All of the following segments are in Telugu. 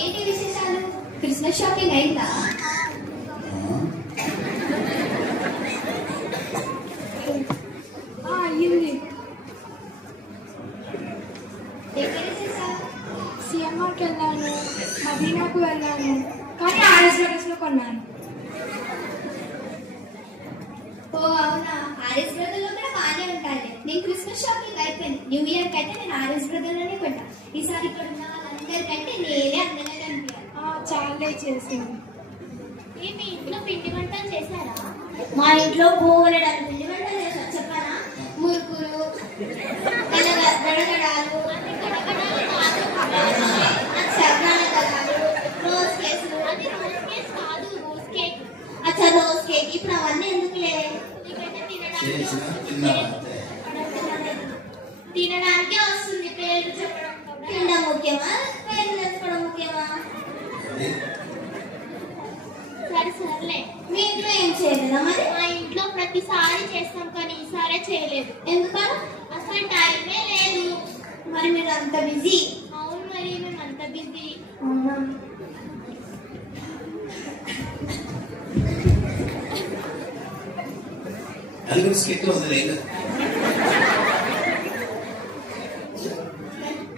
ఏంటి విశేషాలు? క్రిస్మస్ షాపింగ్ అయిందా? అయ్యింది. ఎక్కడ చేశావు? సిఎంఆర్కి వెళ్ళాను, మదీనాకు వెళ్ళాను, కానీ ఆర్ఎస్ బ్రదర్స్లో కొన్నాను. ఓ అవునా, ఆర్ఎస్ బ్రదర్ లో కూడా బాగానే ఉంటాయి. నేను క్రిస్మస్ షాపింగ్ అయిపోయింది. న్యూ ఇయర్ కంటే నేను ఆర్ఎస్ బ్రదర్ లోనే కొంటా. ఈసారి ఇక్కడ ఉన్న వాళ్ళందరికంటే నేనే అందంగా కనిపించాను. చాలే చేసింది. మీ ఇంట్లో పిండి వంటలు చేశారా? మా ఇంట్లో బోలెడని పిండి వంటలు చేశారు. చెప్పనా? మురుకులు, గడగడాలు, రోజ్ కేక్స్. అచ్చా రోజ్ కేక్. ఇప్పుడు అవన్నీ ఎందుకులే, తినడానికే వస్తుంది. పేరు చెప్పడం తినడం ముఖ్యమా, పేరు తెలుసుకోవడం ముఖ్యమా? సర్లే. మీ ఇంట్లో ఏం చేయలేదా మరి? మా ఇంట్లో ప్రతిసారి చేస్తాం, కానీ ఈసారే చేయలేదు. ఎందుకని? అసలు టైమే లేదు. మరి మీరు అంత బిజీ? అవును, మరి మేము అంత బిజీ. అవునా?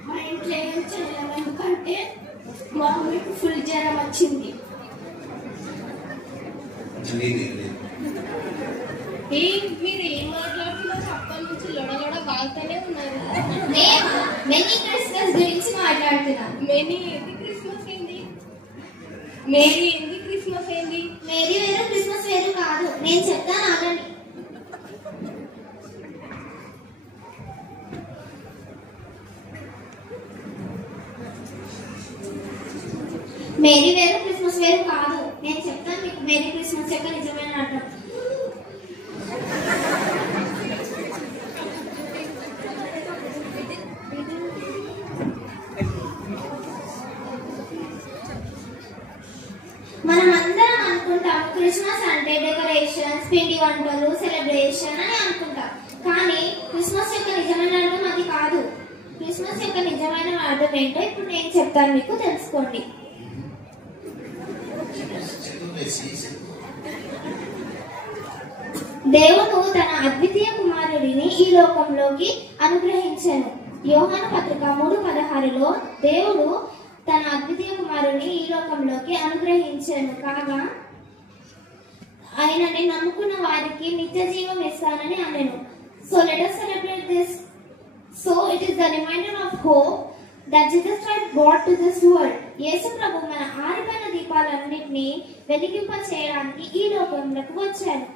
మా ఇంట్లో ఏం చేయలేము, ఎందుకంటే మా మమ్మీకి ఫుల్ జ్వరం వచ్చింది. మీరు ఏం మాట్లాడుతున్నారు? అప్పటి నుంచి లొడలొడ వాళ్తూనే ఉన్నారు. మెనీ క్రిస్మస్ గురించి మాట్లాడుతున్నాం. మేరీ ఏంది క్రిస్మస్ ఏంది? మేరీ ఏంది క్రిస్మస్ ఏంది? మేరీ వేరు, క్రిస్మస్ వేరు కాదు. నేను చెప్తాను, ఆగండి. మేరీ వేరు, క్రిస్మస్ వేరు కాదు. నేను చెప్తాను మీకు మేరీ క్రిస్మస్ యొక్క నిజమైన అర్థం. మనం అందరం అనుకుంటాం క్రిస్మస్ అంటే డెకరేషన్స్, పిండి వంటలు, సెలబ్రేషన్ అని అనుకుంటాం. కానీ క్రిస్మస్ యొక్క నిజమైన అర్థం అది కాదు. క్రిస్మస్ యొక్క నిజమైన అర్థం ఏంటో ఇప్పుడు నేను చెప్తాను, మీకు తెలుసుకోండి. దేవుడు తన అద్వితీయ కుమారుడిని ఈ లోకంలోకి అనుగ్రహించాను. యోహాను పత్రిక 3:16లో దేవుడు తన అద్వితీయ కుమారుడిని ఈ లోకంలోకి అనుగ్రహించాను కాగా ఆయనని నమ్ముకున్న వారికి నిత్య జీవం ఇస్తానని అనెను. So let us celebrate this. So it is the reminder of hope that Jesus Christ brought to this world. యేసు ప్రభు మన ఆరిపోయిన దీపాలన్నింటినీ వెలిగింప చేయడానికి ఈ లోకంలోకి వచ్చారు.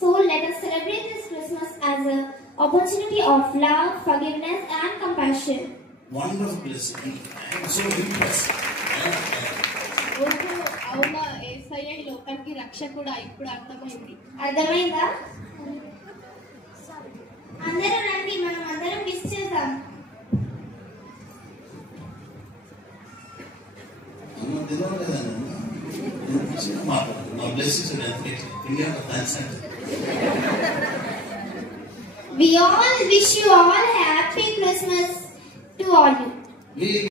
So let us celebrate this Christmas as an opportunity of love, forgiveness and compassion. Wonderful blessing. I am so impressed. అవునా, యేసయ్య ఈ లోకానికి రక్షకుడా? ఇప్పుడు అర్థమైంది. అర్థమైందా? అందరూ రండి, మనం అందరం విష్ చేద్దాం. We all wish you all happy Christmas to all you.